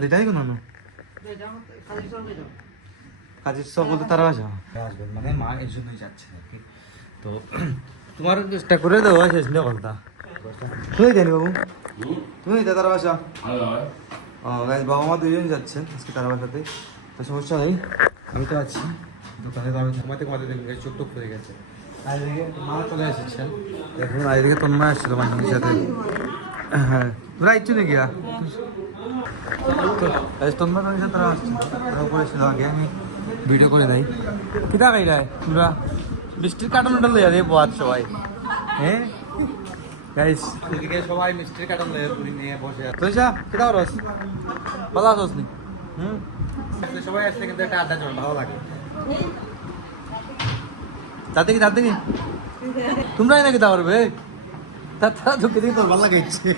যেটাই কোনো কাজের সব বলতে তারা আসবেন মানে মা এর জন্যই যাচ্ছে আর কি। তো তোমার চেষ্টা করে দেবো শেষ নিয়ে বলতা তুমি জানি বাবু তুমি তারা বাসা বাবা মা দুজন যাচ্ছেন আজকে তারা বাসাতে, তো সমস্যা নেই আমি তো আছি দোকানে। তো আমি ঘুমাতে ঘুমাতে দেখবেন চোখ টোক পড়ে গেছে। আর এদিকে মা চলে এসেছেন দেখুন, আর এদিকে তন্ময় আসছিল বান্ধবীর সাথে। হ্যাঁ তোরা ইচ্ছু নাকি তন্ময় বান্ধবীর সাথে তারা আসছে, তারা উপরে ছিল আগে আমি ভিডিও করে দেয় কিতা খাইলাই তোমরা বৃষ্টির কার্টন উঠে লইয়া দিয়ে বাদ সবাই। হ্যাঁ গাইস এদিকে সবাই মিষ্টির কার্টন নিয়ে বসে আছে। তুই কিতা করস ভালো আছোস নি? সবাই আসলে কিন্তু একটা আড্ডা চলে ভালো লাগে। তাতে কি তোমরাই নাকি তা করবে তারা ঢুকে দিয়ে তোর ভালো লাগাইছে।